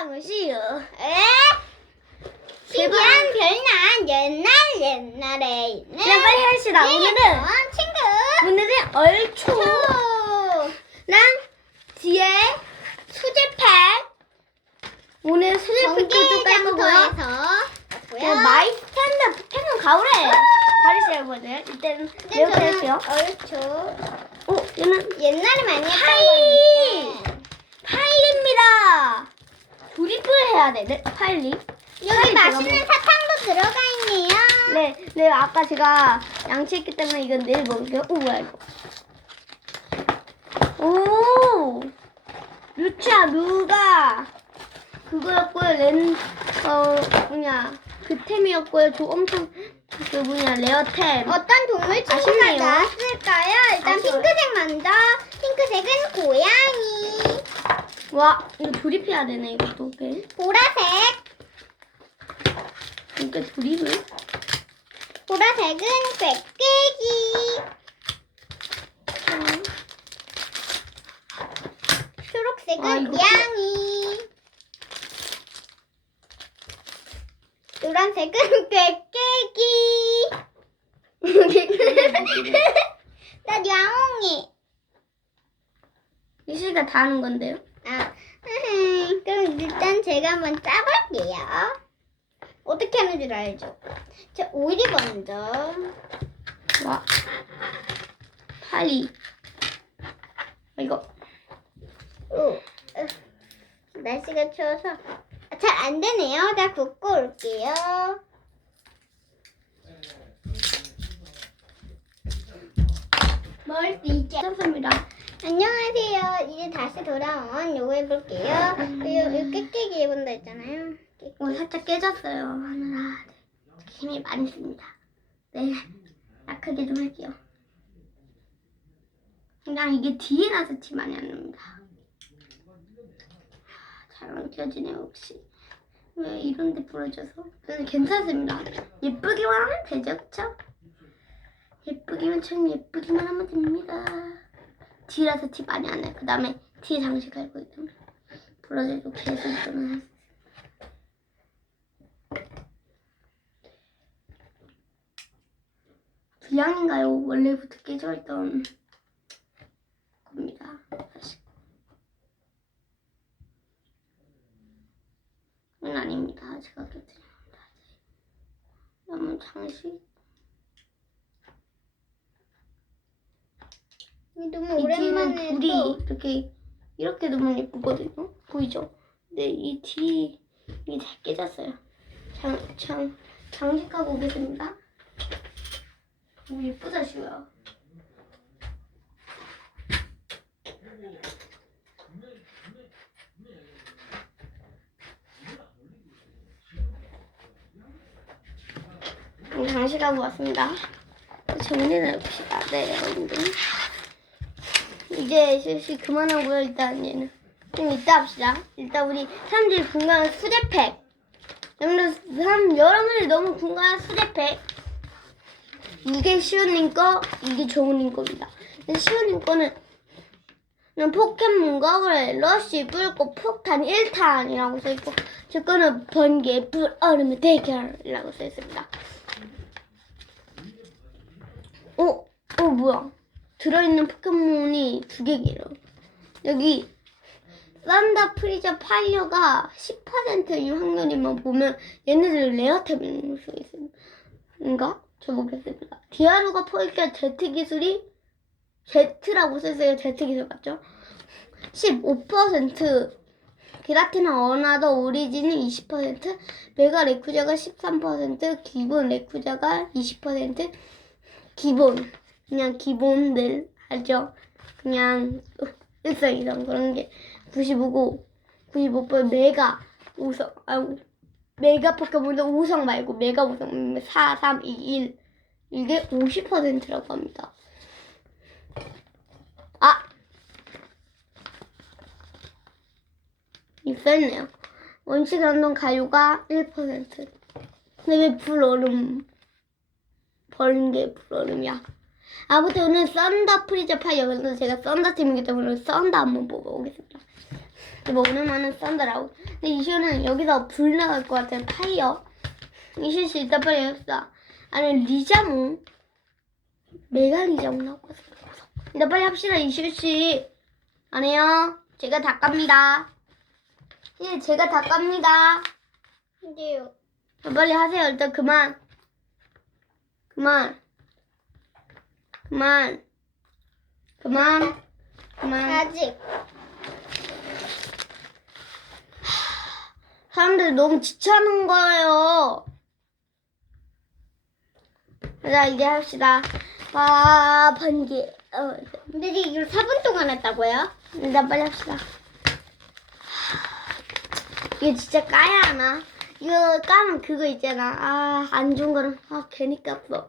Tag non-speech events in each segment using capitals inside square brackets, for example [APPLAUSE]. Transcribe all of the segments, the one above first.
에? 신기한 별난 옛날 옛날에 있는 그냥 빨리 합시다. 오늘은 유니콘 친구 오늘은 얼초랑 뒤에 수제팩. 오늘 수제팩도 깔 거고요. 전기장터에서 네, 마이 스탠드 포켓몬 가오래. 다리 시작해보세요. 일단 레오 할게요. 얼초 오, 얘는 옛날에 많이 했던! 건데 파일리입니다. 조립을 해야 돼. 네, 파일리. 여기 맛있는 사탕도 들어가 있네요 네, 네, 아까 제가 양치했기 때문에 이건 내일 먹을게요. 오, 뭐야, 이거. 오! 루치아, 루가 그거였고요. 렌, 어, 뭐냐. 그 템이었고요. 저 엄청, 그 뭐냐, 레어템. 어떤 동물 친구가 아쉽네요. 나왔을까요? 일단 아쉬워요. 핑크색 먼저 핑크색은 고양이 와, 이거 조립해야 되네, 이것도. 오케이. 보라색 이렇게 조립을. 보라색은 꾀꾀기 초록색은 아, 이거 고양이 노란색은 꾀꾀기 나 야옹이 이 시가 다 하는 건데요. 아, 흠, [LAUGHS] 그럼 일단 제가 한번 짜볼게요. 어떻게 하는 줄 알죠? 자, 오리 먼저. 와. 파리. 이거. 오, 으, 날씨가 추워서 잘 안 되네요. 나 굽고 올게요. 먹을 수 있게. 감사합니다. 다시 돌아온 요거 해볼게요. 요, 요 깨깨기 해본다 했잖아요. 깨- 오늘 살짝 깨졌어요. 하느라. 네. 힘이 많이 씁니다. 네. 약하게 좀 할게요. 그냥 이게 뒤에 나서 티 많이 안 납니다. 잘안 껴지네요, 혹시. 왜 이런 데 부러져서? 근데 괜찮습니다. 예쁘기만 하면 되죠, 그쵸? 예쁘기만, 참 예쁘기만 하면 됩니다. 뒤라서 티 많이 안 나요. 그 다음에 뒤에 장식 할거 있다면. 부러져도 계속 일어나요. 불량인가요? 원래부터 깨져 있던 겁니다. 사실. 그건 아닙니다. 제가 깨뜨립니다. 너무 장식. 너무 이 오랜만에 뒤에는 불이 또 이렇게 이렇게 너무 예쁘거든요. 보이죠? 근데 이 뒤, 이게 다 깨졌어요. 장, 장, 장식하고 오겠습니다. 너무 예쁘다, 시우야. 음, 장식하고 왔습니다. 정리를 해봅시다. 네, 여러분들. 이제 슬슬 그만하고요, 일단 얘는. 좀 이따 합시다. 일단 우리 사람들이 궁금한 수제팩. 사람, 여러분들이 너무 궁금한 수제팩. 이게 시우님 거, 이게 정우님 겁니다. 근데 시우님 거는 그냥 포켓몬과 그래, 러쉬, 불꽃, 폭탄 1탄이라고 써있고, 제 거는 번개, 불, 얼음의 대결이라고 써있습니다. 어? 어, 뭐야. 들어있는 포켓몬이 두 개기로. 여기, 산다 프리저 파이어가 10%인 확률이만 보면 얘네들 레어템일 수 있습니다. 저 보겠습니다. 디아루가 포획한 Z 기술이 Z라고 써있어요. Z 기술 맞죠? 15% 기라티나 어나더 오리진이 20% 메가 레쿠자가 13% 기본 레쿠자가 20% 기본 그냥 기본들 하죠. 그냥 일상이상 그런 게 95고 95번 메가 우성 아 메가 포켓몬도 우성 말고 메가 우성 4 3 2 1 이게 50%라고 합니다. 아 있었네요. 원시 변동 가요가 1%. 근데 왜 불얼음 버린 게 불얼음이야? 아무튼 오늘 썬더 프리저 파이어 그래서 제가 썬더 팀이기 때문에 썬더 한번 보고 오겠습니다. 뭐 오늘만은 썬더라고. 근데 이슈는 여기서 불 나갈 것 같아요. 파이어. 이슈 씨 이따 빨리 합시다. 아니 리자몽. 메가 리자몽 나올 것 같습니다. 이따 빨리 합시다 이슈 씨. 안 해요. 제가 다 깝니다. 예, 제가 다 깝니다. 근데요. 자, 빨리 하세요. 일단 그만. 그만. 그만. 그만. 그만. 아직. 사람들 너무 지쳐하는 거예요. 자, 이제 합시다. 아, 번개. 어, 근데 이걸 4분 동안 했다고요? 일단 빨리 합시다. 이게 진짜 까야 하나? 이거 까면 그거 있잖아. 아, 안 좋은 거는, 아, 괜히 깠어.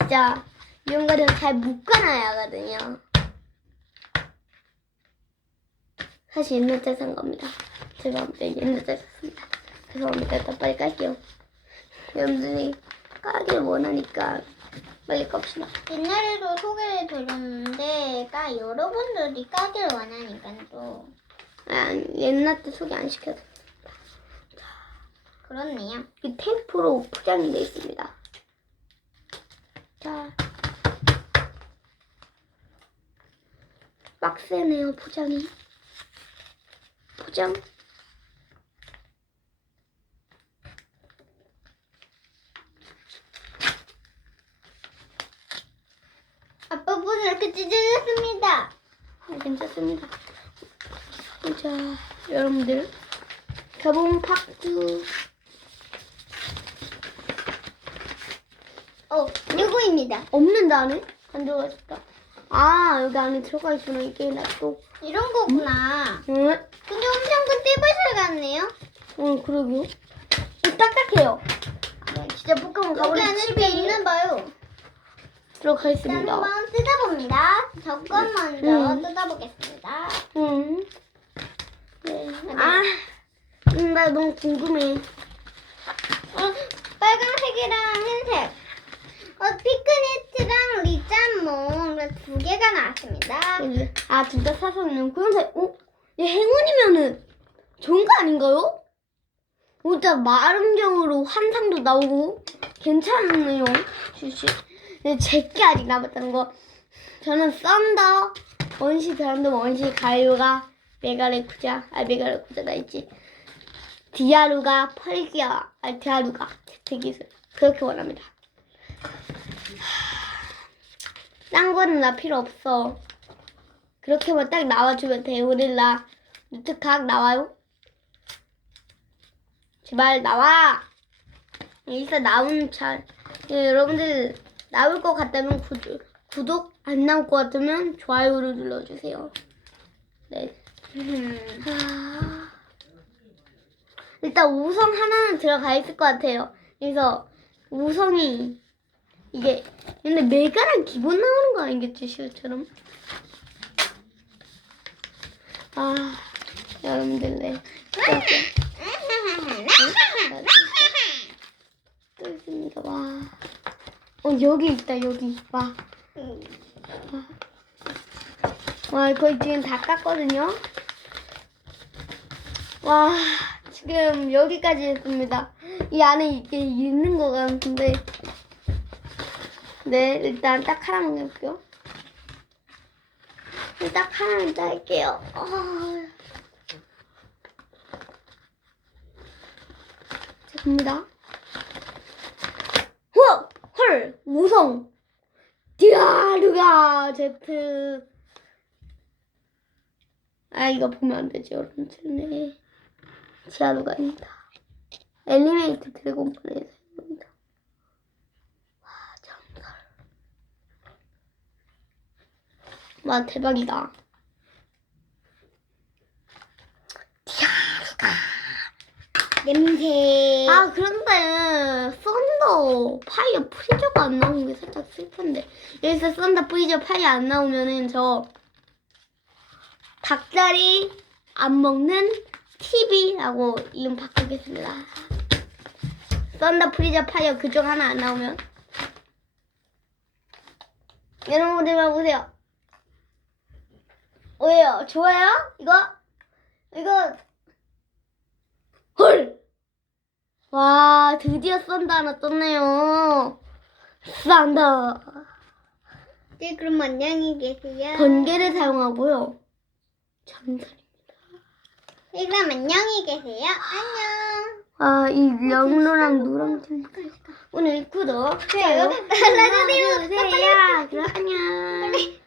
진짜, 이런 거는 잘 묶어놔야 하거든요. 사실 옛날 때산 겁니다. 죄송합니다. 옛날 때 샀습니다. 죄송합니다. 일단 빨리 깔게요. 여러분들이 까길 원하니까 빨리 깝시다. 옛날에도 소개를 드렸는데 까 여러분들이 까길 원하니까 또 아, 옛날 때 소개 안 시켜도. 그렇네요. 이 테이프로 포장이 되어 있습니다. 자, 빡세네요 포장이. 포장. 아빠 보다 이렇게 찢어졌습니다. 네, 괜찮습니다. 자, 여러분들 개봉 파트 어, 요거입니다. 없는데 안에 안 들어가 있다. 아 여기 안에 들어가 있구나 이게 나 또. 이런 거구나. 응? 근데 엄청 큰 떼벌살 같네요. 응 그러게요. 이 딱딱해요. 네, 진짜 포켓몬 여기 가버리 안에 게 칩이 있나 봐요. 들어가 자, 있습니다. 한번 뜯어봅니다. 저건 먼저 음. 뜯어보겠습니다. 응. 네. 아, 음, 나 너무 궁금해. 어, 빨간색이랑 흰색. 어, 피크니트랑 리짠몽 두 개가 나왔습니다. 이제, 아, 둘다 사서는 그런데, 어? 얘 행운이면은 좋은 거 아닌가요? 어, 일단 마름경으로 환상도 나오고 괜찮네요, 주시. 근데 제게 아직 남았다는 거. 저는 썬더, 원시 베란드, 원시 가요가 메가레 쿠자, 아 메가레 쿠자가 있지. 디아루가 펄기아, 아 디아루가 제트기술 그렇게 원합니다. 딴 거는 나 필요 없어. 그렇게만 딱 나와주면 돼. 오릴라 루트각 나와요? 제발 나와. 여기서 나오는 잘. 예, 여러분들 나올 것 같다면 구독, 구독 안 나올 것 같으면 좋아요를 눌러주세요. 네. 음, 아, 일단 우성 하나는 들어가 있을 것 같아요. 그래서 우성이 이게 근데 메가랑 기본 나오는 거 아니겠지 시우처럼? 아 여러분들 네. 또 있습니다. 와. 어 여기 있다 여기 와. 와 거의 지금 다 깠거든요. 와 지금 여기까지 했습니다. 이 안에 이게 있는 것 같은데. 네 일단 딱 하나만 해볼게요. 딱 하나만 딸게요. 아. 자, 갑니다. 우와! 헐! 우성! 디아르가 제트 아 이거 보면 안 되지 여러분들 네 디아르가 아니다 엘리메이트 드래곤 플레이에서 이겁니다 와 정말 와 대박이다 냄새. 아 그런데 썬더 파이어 프리저가 안 나오는 게 살짝 슬픈데 여기서 썬더 프리저 파이어 안 나오면은 저 닭다리 안 먹는 TV라고 이름 바꾸겠습니다. 썬더 프리저 파이어 그중 하나 안 나오면 여러분들만 보세요. 왜요? 좋아요? 이거? 이거 헐! 와 드디어 썬다 하나 떴네요. 싼다. 네, 그럼 안녕히 계세요. 번개를 사용하고요. 잠들. 네, 그럼 안녕히 계세요. 안녕. 아, 이 영로랑 노랑 팀. 오늘 구독, 네, 여러분, 알려주세요. 그럼 안녕.